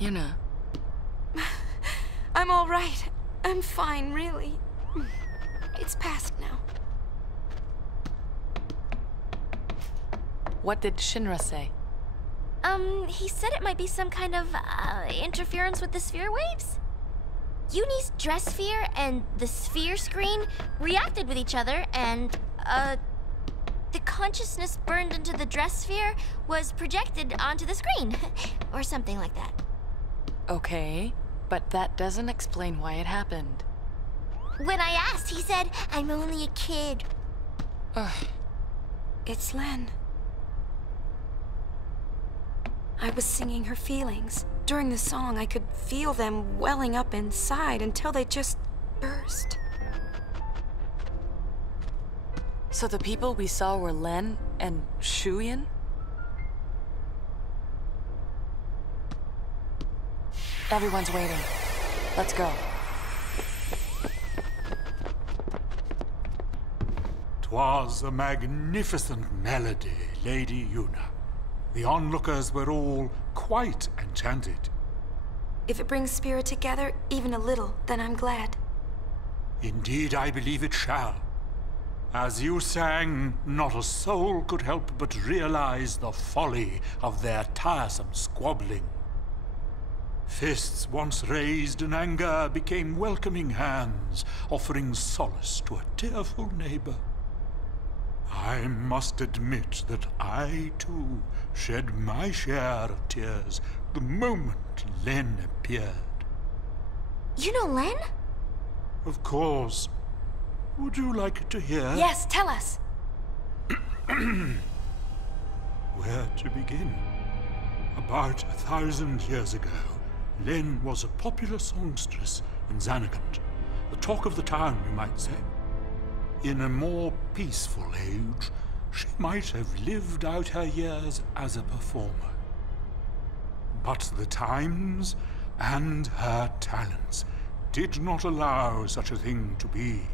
Yuna. I'm all right. I'm fine, really. It's past now. What did Shinra say? He said it might be some kind of, interference with the sphere waves? Yunie's dress sphere and the sphere screen reacted with each other, and, the consciousness burned into the dress sphere was projected onto the screen. Or something like that. Okay, but that doesn't explain why it happened. When I asked, he said, "I'm only a kid." Ugh. It's Len. I was singing her feelings. During the song, I could feel them welling up inside until they just burst. So the people we saw were Len and Shuyin? Everyone's waiting. Let's go. 'Twas a magnificent melody, Lady Yuna. The onlookers were all quite enchanted. If it brings spirit together, even a little, then I'm glad. Indeed, I believe it shall. As you sang, not a soul could help but realize the folly of their tiresome squabbling. Fists once raised in anger became welcoming hands, offering solace to a tearful neighbor. I must admit that I, too, shed my share of tears the moment Len appeared. You know Len? Of course. Would you like to hear? Yes, tell us. Where to begin? About 1,000 years ago, Len was a popular songstress in Xanagant, the talk of the town, you might say. In a more peaceful age, she might have lived out her years as a performer. But the times and her talents did not allow such a thing to be.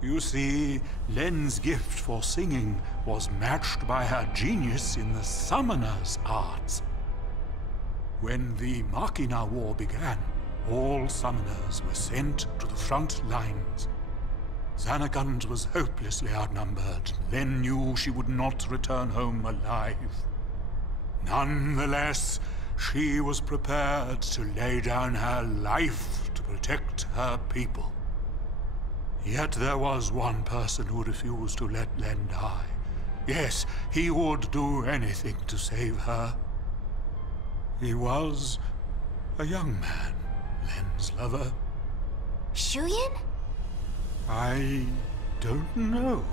You see, Len's gift for singing was matched by her genius in the summoner's arts. When the Machina War began, all summoners were sent to the front lines. Xanagant was hopelessly outnumbered. Len knew she would not return home alive. Nonetheless, she was prepared to lay down her life to protect her people. Yet there was one person who refused to let Len die. Yes, he would do anything to save her. He was a young man, Len's lover. Shuyin? I don't know.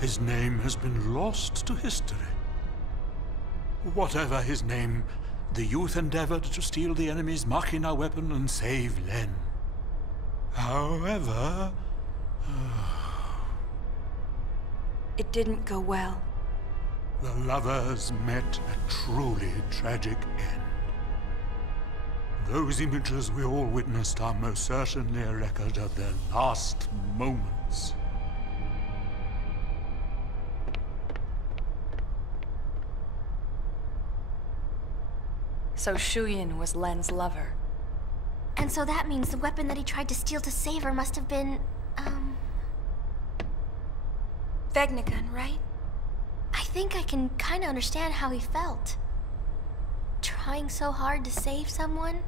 His name has been lost to history. Whatever his name, the youth endeavored to steal the enemy's Machina weapon and save Len. However... It didn't go well. the lovers met a truly tragic end. Those images we all witnessed are most certainly a record of their last moments. So Shuyin was Len's lover. And so that means the weapon that he tried to steal to save her must have been, Vegnagun, right? I think I can kinda understand how he felt. Trying so hard to save someone.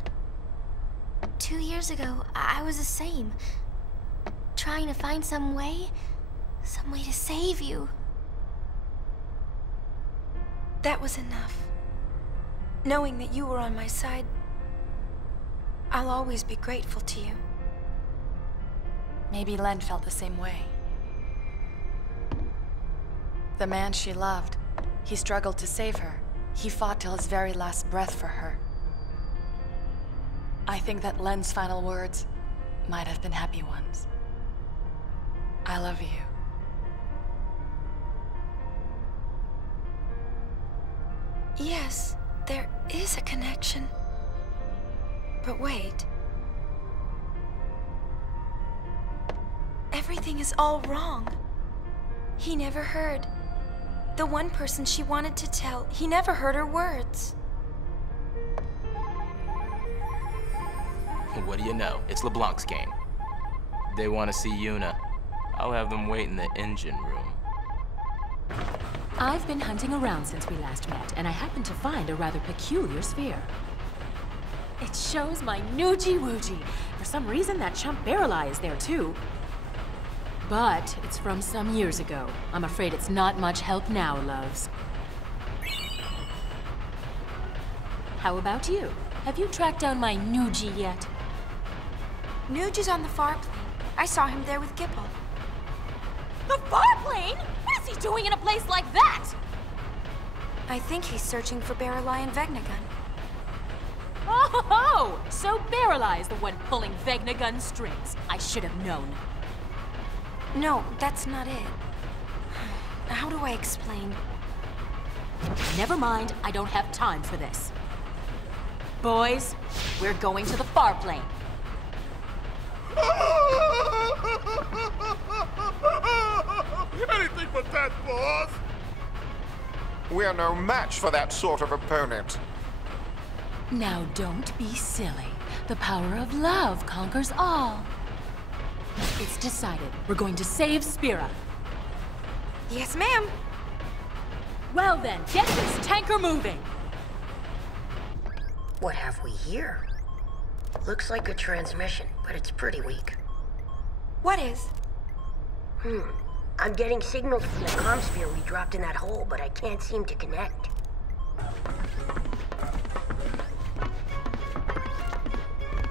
2 years ago, I was the same. Trying to find some way to save you. That was enough. Knowing that you were on my side, I'll always be grateful to you. Maybe Len felt the same way. The man she loved, he struggled to save her. He fought till his very last breath for her. I think that Len's final words might have been happy ones. I love you. Yes, there is a connection. But wait. Everything is all wrong. He never heard. The one person she wanted to tell, he never heard her words. What do you know? It's LeBlanc's game. They want to see Yuna. I'll have them wait in the engine room. I've been hunting around since we last met, and I happened to find a rather peculiar sphere. It shows my Noogie-Woogie. For some reason, that chump Barrel-Eye is there too. But it's from some years ago. I'm afraid it's not much help now, loves. How about you? Have you tracked down my Noogie yet? Nuge is on the far plane. I saw him there with Gipple. The Farplane? What is he doing in a place like that? I think he's searching for Barrel-Eye and Vegnagun. Oh, so Barrel-Eye is the one pulling Vegnagun strings. I should have known. No, that's not it. How do I explain? Never mind, I don't have time for this. Boys, we're going to the Farplane. Anything but that, boss! We're no match for that sort of opponent. Now don't be silly. The power of love conquers all. It's decided. We're going to save Spira. Yes, ma'am. Well then, get this tanker moving. What have we here? Looks like a transmission, but it's pretty weak. What is? I'm getting signals from the comm sphere we dropped in that hole, but I can't seem to connect.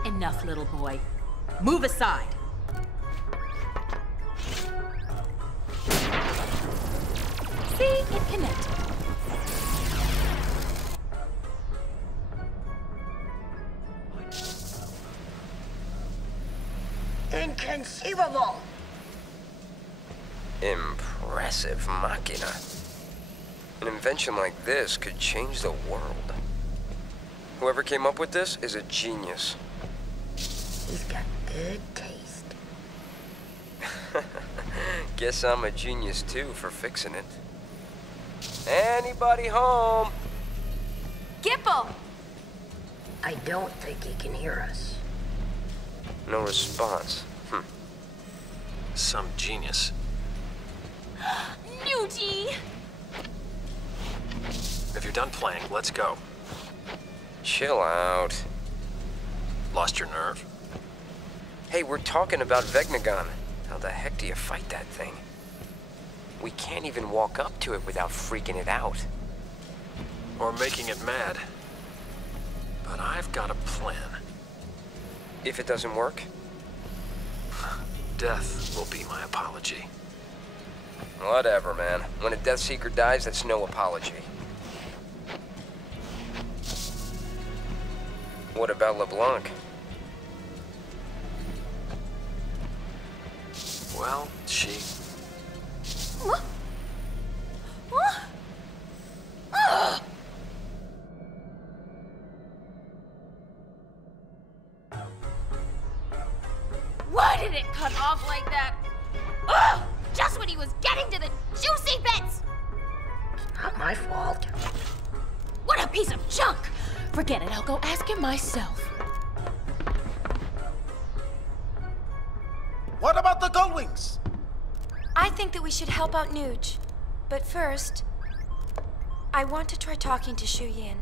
Enough, little boy. Move aside. See? It connected. Inconceivable! Impressive machina. An invention like this could change the world. Whoever came up with this is a genius. He's got good taste. Guess I'm a genius too for fixing it. Anybody home? Gipple! I don't think he can hear us. No response. Some genius. Noogie! If you're done playing, let's go. Chill out. Lost your nerve? Hey, we're talking about Vegnagun. How the heck do you fight that thing? We can't even walk up to it without freaking it out. Or making it mad. But I've got a plan. If it doesn't work? Death will be my apology. Whatever, man. When a Death Seeker dies, that's no apology. What about LeBlanc? Well, she... Why did it cut off like that? Ugh! Just when he was getting to the juicy bits! Not my fault. What a piece of junk! Forget it, I'll go ask him myself. What about the Gullwings? I think that we should help out Nuge. But first, I want to try talking to Shu Yin.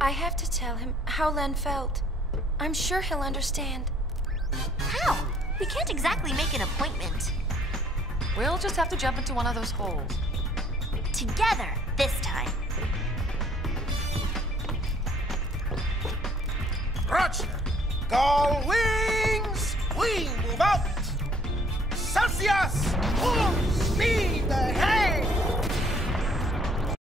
I have to tell him how Len felt. I'm sure he'll understand. How? We can't exactly make an appointment. We'll just have to jump into one of those holes. Together, this time. Roger. Gullwings!